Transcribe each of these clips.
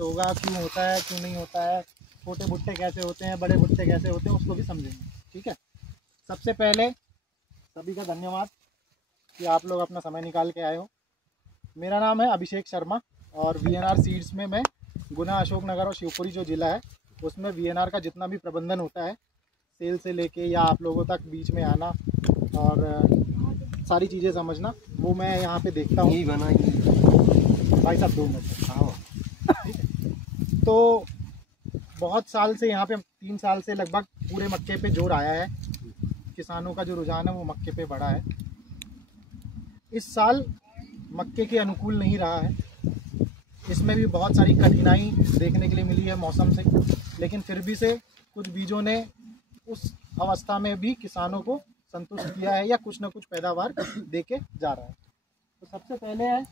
होगा, क्यों होता है क्यों नहीं होता है, छोटे भुट्टे कैसे होते हैं, बड़े भुट्टे कैसे होते हैं, उसको भी समझेंगे। ठीक है, सबसे पहले सभी का धन्यवाद कि आप लोग अपना समय निकाल के आए हो। मेरा नाम है अभिषेक शर्मा और वीएनआर सीड्स में मैं गुना, अशोकनगर और शिवपुरी जो ज़िला है उसमें वीएनआर का जितना भी प्रबंधन होता है, सेल से लेके या आप लोगों तक बीच में आना और सारी चीज़ें समझना, वो मैं यहाँ पे देखता हूँ। भाई साहब 2 मिनट। तो बहुत साल से यहाँ पे 3 साल से लगभग पूरे मक्के पे जोर आया है। किसानों का जो रुझान है वो मक्के पे बढ़ा है। इस साल मक्के के अनुकूल नहीं रहा है, इसमें भी बहुत सारी कठिनाई देखने के लिए मिली है मौसम से, लेकिन फिर भी से कुछ बीजों ने उस अवस्था में भी किसानों को संतुष्ट किया है या कुछ ना कुछ पैदावार दे के जा रहा है। तो सबसे पहले है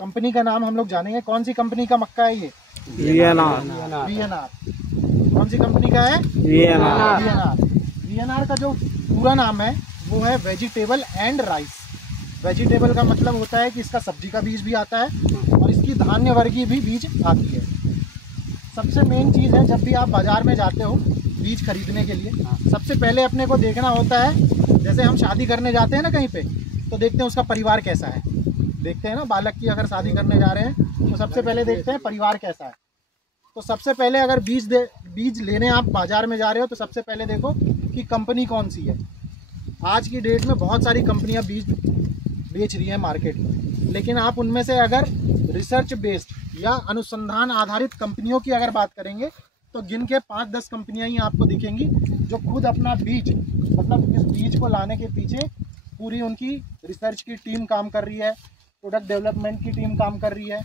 कंपनी का नाम हम लोग जानेंगे। कौन सी कंपनी का मक्का है ये? वीएनआर। कौन सी कंपनी का है? वीएनआर। वीएनआर का जो पूरा नाम है वो है वेजिटेबल एंड राइस। वेजिटेबल का मतलब होता है कि इसका सब्जी का बीज भी आता है और इसकी धान्य वर्गीय भी बीज आती है। सबसे मेन चीज़ है, जब भी आप बाज़ार में जाते हो बीज खरीदने के लिए, सबसे पहले अपने को देखना होता है, जैसे हम शादी करने जाते हैं ना कहीं पे, तो देखते हैं उसका परिवार कैसा है। देखते हैं ना, बालक की अगर शादी करने जा रहे हैं तो सबसे पहले देखते हैं परिवार कैसा है। तो सबसे पहले अगर बीज लेने आप बाज़ार में जा रहे हो तो सबसे पहले देखो कि कंपनी कौन सी है। आज की डेट में बहुत सारी कंपनियां बीज बेच रही हैं मार्केट में, लेकिन आप उनमें से अगर रिसर्च बेस्ड या अनुसंधान आधारित कंपनियों की अगर बात करेंगे तो गिन के 5-10 कंपनियां ही आपको दिखेंगी जो खुद अपना बीज, मतलब इस बीज को लाने के पीछे पूरी उनकी रिसर्च की टीम काम कर रही है, प्रोडक्ट डेवलपमेंट की टीम काम कर रही है।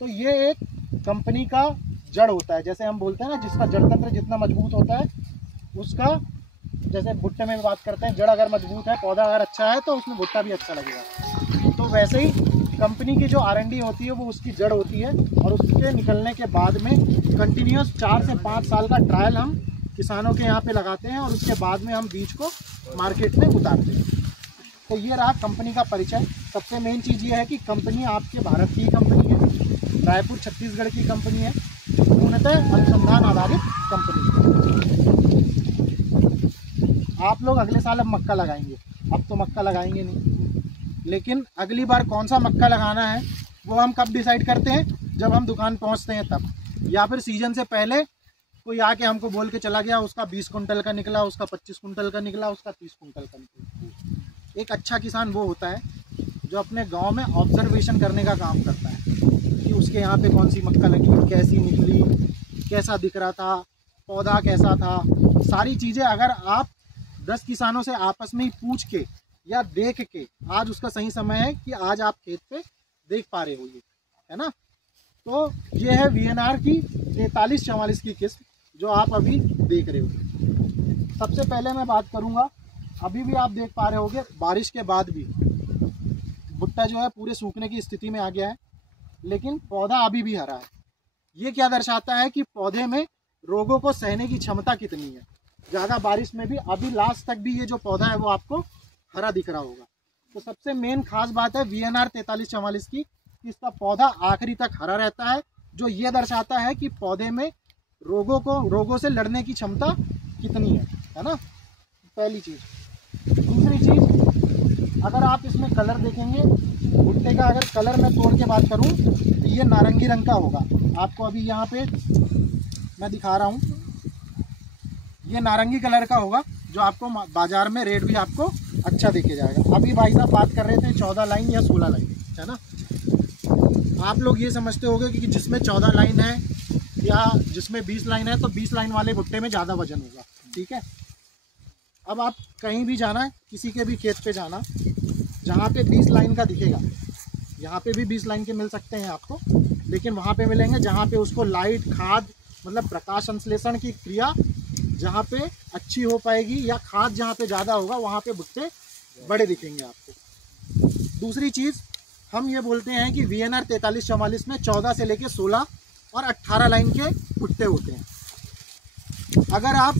तो ये एक कंपनी का जड़ होता है। जैसे हम बोलते हैं ना, जिसका जड़ तंत्र जितना मजबूत होता है उसका, जैसे भुट्टे में बात करते हैं, जड़ अगर मजबूत है, पौधा अगर अच्छा है तो उसमें भुट्टा भी अच्छा लगेगा। तो वैसे ही कंपनी की जो R&D होती है वो उसकी जड़ होती है और उसके निकलने के बाद में कंटिन्यूस 4 से 5 साल का ट्रायल हम किसानों के यहाँ पे लगाते हैं और उसके बाद में हम बीज को मार्केट में उतारते हैं। तो ये रहा कंपनी का परिचय। सबसे मेन चीज़ ये है कि कंपनी आपके भारत की कंपनी है, रायपुर छत्तीसगढ़ की कंपनी है, पूर्णतः अनुसंधान आधारित कंपनी है। आप लोग अगले साल अब मक्का लगाएंगे, अब तो मक्का लगाएंगे नहीं, लेकिन अगली बार कौन सा मक्का लगाना है वो हम कब डिसाइड करते हैं? जब हम दुकान पहुंचते हैं तब, या फिर सीजन से पहले कोई आके हमको बोल के चला गया, उसका 20 कुंटल का निकला, उसका 25 कुंटल का निकला, उसका 30 कुंटल का निकला। एक अच्छा किसान वो होता है जो अपने गांव में ऑब्जर्वेशन करने का काम करता है कि उसके यहाँ पे कौन सी मक्का लगी, कैसी निकली, कैसा दिख रहा था, पौधा कैसा था। सारी चीज़ें अगर आप 10 किसानों से आपस में ही पूछ के या देख के, आज उसका सही समय है कि आज आप खेत पे देख पा रहे हो, ये है ना। तो ये है वीएनआर की 4344 की किस्म जो आप अभी देख रहे हो। सबसे पहले मैं बात करूंगा, अभी भी आप देख पा रहे होगे बारिश के बाद भी भुट्टा जो है पूरे सूखने की स्थिति में आ गया है, लेकिन पौधा अभी भी हरा है। ये क्या दर्शाता है कि पौधे में रोगों को सहने की क्षमता कितनी है। ज़्यादा बारिश में भी अभी लास्ट तक भी ये जो पौधा है वो आपको हरा दिख रहा होगा। तो सबसे मेन खास बात है वीएनआर 4344 की, इसका पौधा आखिरी तक हरा रहता है, जो ये दर्शाता है कि पौधे में रोगों से लड़ने की क्षमता कितनी है ना, पहली चीज़। दूसरी चीज़, अगर आप इसमें कलर देखेंगे, भुट्टे का अगर कलर मैं तोड़ के बात करूं तो ये नारंगी रंग का होगा। आपको अभी यहाँ पे मैं दिखा रहा हूँ, ये नारंगी कलर का होगा, जो आपको बाजार में रेट भी आपको अच्छा देखे जाएगा। अभी भाई साहब बात कर रहे थे 14 लाइन या 16 लाइन, है ना। आप लोग ये समझते होंगे कि जिसमें 14 लाइन है या जिसमें 20 लाइन है तो 20 लाइन वाले भुट्टे में ज़्यादा वजन होगा, ठीक है। अब आप कहीं भी जाना, किसी के भी खेत पे जाना, जहाँ पे 20 लाइन का दिखेगा, यहाँ पे भी 20 लाइन के मिल सकते हैं आपको, लेकिन वहाँ पे मिलेंगे जहाँ पे उसको लाइट, खाद, मतलब प्रकाश संश्लेषण की क्रिया जहाँ पे अच्छी हो पाएगी या खाद जहाँ पे ज़्यादा होगा, वहाँ पे भुट्टे बड़े दिखेंगे आपको। दूसरी चीज़, हम ये बोलते हैं कि वीएनआर 4344 में 14 से लेके 16 और 18 लाइन के भुट्टे होते हैं। अगर आप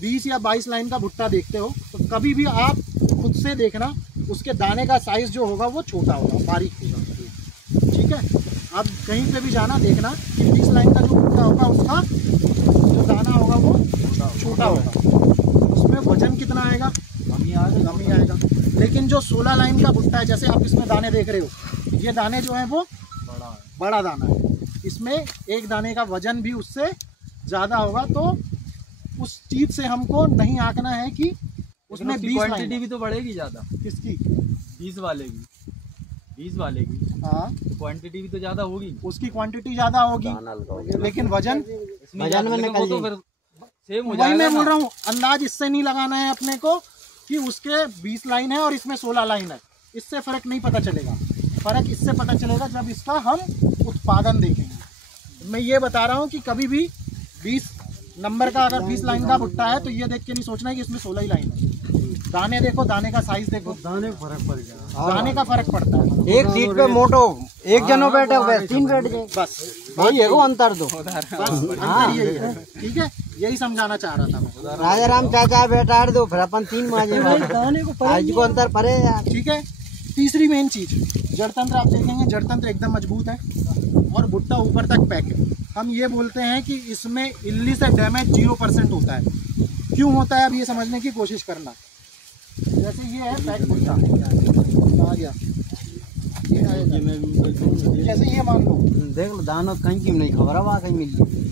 20 या 22 लाइन का भुट्टा देखते हो तो कभी भी आप खुद से देखना, उसके दाने का साइज़ जो होगा वो छोटा होगा, बारीक होगा, ठीक है। आप कहीं पे भी जाना देखना कि 20 लाइन का जो भुट्टा होगा उसका जो दाना होगा वो छोटा होगा, उसमें वजन कितना आएगा, कम ही आएगा। लेकिन जो 16 लाइन का भुट्टा है, जैसे आप इसमें दाने देख रहे हो, ये दाने जो है वो बड़ा दाना है, इसमें एक दाने का वजन भी उससे ज़्यादा होगा। तो उस चीज़ से हमको नहीं आंकना है कि उसमें 20 क्वांटिटी भी तो बढ़ेगी ज़्यादा। किसकी? 20 वाले की हाँ, क्वांटिटी भी तो ज़्यादा होगी, उसकी क्वांटिटी ज़्यादा होगी, लेकिन वजन में निकल तो फिर सेम हो वही जाएगा। मैं बोल रहा हूँ, अंदाज इससे नहीं लगाना है अपने को कि उसके 20 लाइन है और इसमें 16 लाइन है, इससे फ़र्क नहीं पता चलेगा। फ़र्क इससे पता चलेगा जब इसका हम उत्पादन देखेंगे। मैं ये बता रहा हूँ कि कभी भी 20 नंबर का अगर 20 लाइन का भुट्टा है तो ये देख के नहीं सोचना है कि इसमें 16 ही लाइन है। दाने देखो, दाने का साइज देखो, दाने का फर्क पड़ जाएगा, दाने का फर्क पड़ता है। एक सीट पे मोटो एक जनो बैठे हुए 3 बैठ जाए, बस वही है वो अंतर दो। बस अंतर यही है, ठीक है, यही समझाना चाह रहा था मैं। राजा राम चाचा बैठा दो, फिर अपन 3 माजे आज को अंतर पड़े यार। ठीक है। तीसरी मेन चीज, जड़तंत्र आप देखेंगे, जड़तंत्र एकदम मजबूत है और भुट्टा ऊपर तक पैक है। हम ये बोलते हैं कि इसमें इल्ली से डैमेज 0% होता है। क्यों होता है, अब ये समझने की कोशिश करना। जैसे ये है पैक भुट्टा आ गया, ये आएगा, जैसे ये मान लो, देख लो दाना कहीं की नहीं खबर है, कहीं मिल गई।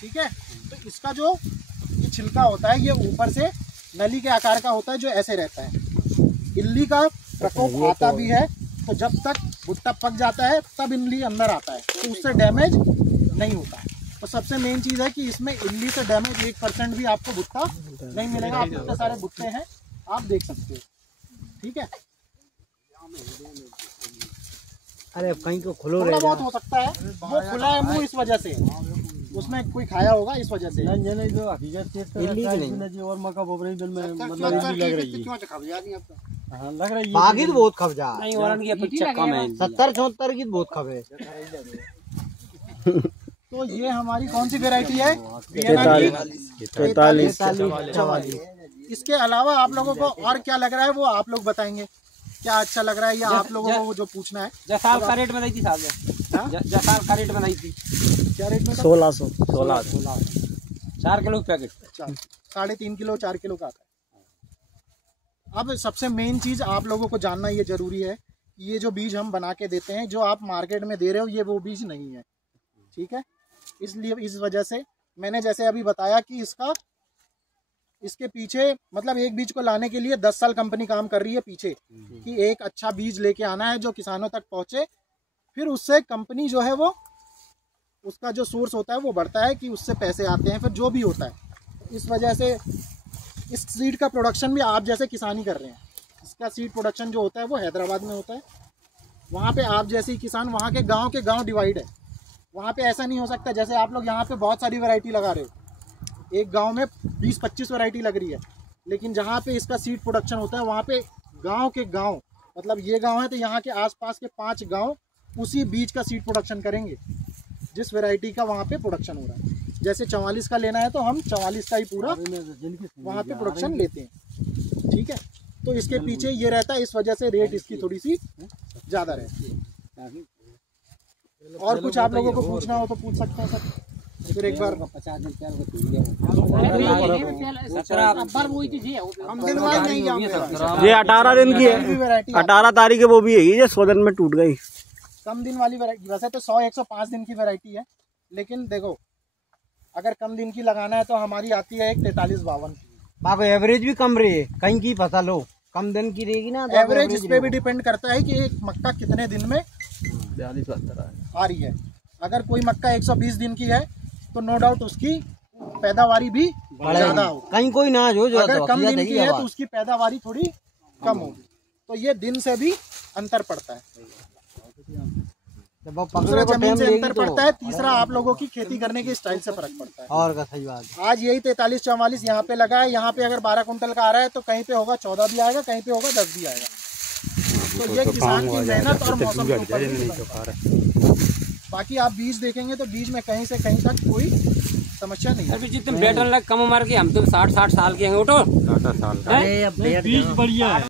ठीक है। तो इसका जो ये छिलका होता है ये ऊपर से नली के आकार का होता है, जो ऐसे रहता है। इल्ली का प्रकोप आता भी है, तो जब तक भुट्टा पक जाता है तब इल्ली अंदर आता है, तो उससे डैमेज नहीं होता है। तो सबसे मेन चीज़ है कि इसमें इल्ली से डैमेज 1% भी आपको भुट्टा नहीं मिलेगा। आप इतने सारे भुट्टे हैं, आप देख सकते हो। ठीक है, अरे कहीं को खुलो थोड़ा बहुत हो सकता है, वो खुला है मुंह इस वजह से, उसमें कोई खाया होगा इस वजह से। और मक्का बोबरे में मतलब लग रही है, लग रही है बाकी तो बहुत खब जा नहीं, वारन की अपेक्षा कम है। 70-74 की बहुत खब है। तो ये हमारी कौन सी वेराइटी है? 43-44। इसके अलावा आप लोगों को और क्या लग रहा है वो आप लोग बताएंगे, क्या अच्छा लग रहा है, या आप लोगों को जो पूछना है। जसाल का रेट बताई थी साहब, जसाल का रेट बताई थी, क्या रेट में? 1600 4 किलो पैकेट। अच्छा, 3.5 किलो 4 किलो का आता है। अब सबसे मेन चीज़ आप लोगों को जानना ये जरूरी है, ये जो बीज हम बना के देते हैं, जो आप मार्केट में दे रहे हो, ये वो बीज नहीं है। ठीक है, इसलिए इस वजह से मैंने जैसे अभी बताया कि इसके पीछे मतलब एक बीज को लाने के लिए 10 साल कंपनी काम कर रही है पीछे, कि एक अच्छा बीज लेके आना है जो किसानों तक पहुंचे, फिर उससे कंपनी जो है वो उसका जो सोर्स होता है वो बढ़ता है, कि उससे पैसे आते हैं, फिर जो भी होता है। इस वजह से इस सीड का प्रोडक्शन भी आप जैसे किसानी कर रहे हैं, इसका सीड प्रोडक्शन जो होता है वो हैदराबाद में होता है। वहाँ पे आप जैसे ही किसान, वहाँ के गांव डिवाइड है। वहाँ पे ऐसा नहीं हो सकता जैसे आप लोग यहाँ पे बहुत सारी वैरायटी लगा रहे हो, एक गांव में 20-25 वैरायटी लग रही है, लेकिन जहाँ पे इसका सीड प्रोडक्शन होता है वहाँ पे गांव के गांव, मतलब ये गांव है तो यहाँ के आसपास के 5 गांव उसी बीज का सीड प्रोडक्शन करेंगे, जिस वैरायटी का वहाँ पे प्रोडक्शन हो रहा है। जैसे 44 का लेना है तो हम 44 का ही पूरा वहाँ पे प्रोडक्शन लेते हैं। ठीक है, तो इसके पीछे ये रहता है, इस वजह से रेट इसकी थोड़ी सी ज़्यादा रहती है। और कुछ आप लोगों को पूछना हो तो पूछ सकते हैं सर। फिर एक बार हम दिन वाइज नहीं जाएंगे। ये 18 दिन की है, 18 तारीख है, वो भी है ये 100 दिन में टूट गई। कम दिन वाली वैरायटी, वैसे तो 100-105 दिन की वैरायटी है, लेकिन देखो अगर कम दिन की लगाना है तो हमारी आती है एक 43-52। बाकी एवरेज भी कम रही है, कहीं की फसल हो कम दिन की रहेगी ना, एवरेज इस पे भी डिपेंड करता है कि एक मक्का कितने दिन में 42-72 आ रही है। अगर कोई मक्का 120 दिन की है तो नो डाउट उसकी पैदावारी भी ज्यादा होगी, कहीं कोई ना जो अगर कम दिन की है तो उसकी पैदावारी थोड़ी कम होगी। तो ये दिन से भी अंतर पड़ता है, दूसरा जमीन से अंतर पड़ता है, तीसरा आप लोगों की खेती करने के स्टाइल से फर्क पड़ता है। और का सही बात, आज यही 43-44 यहाँ पे लगा है, यहाँ पे अगर 12 कुंटल का आ रहा है तो कहीं पे होगा 14 भी आएगा, कहीं पे होगा 10 भी आएगा। तो ये किसान की मेहनत और मौसम के ऊपर भी। बाकी आप बीज देखेंगे तो बीज में कहीं से कहीं तक कोई समस्या नहीं है। अभी जितने बैठने लग कम उम्र के, हम तो 60-60 साल के हैं, उठो 60 साल का। बीज बढ़िया है।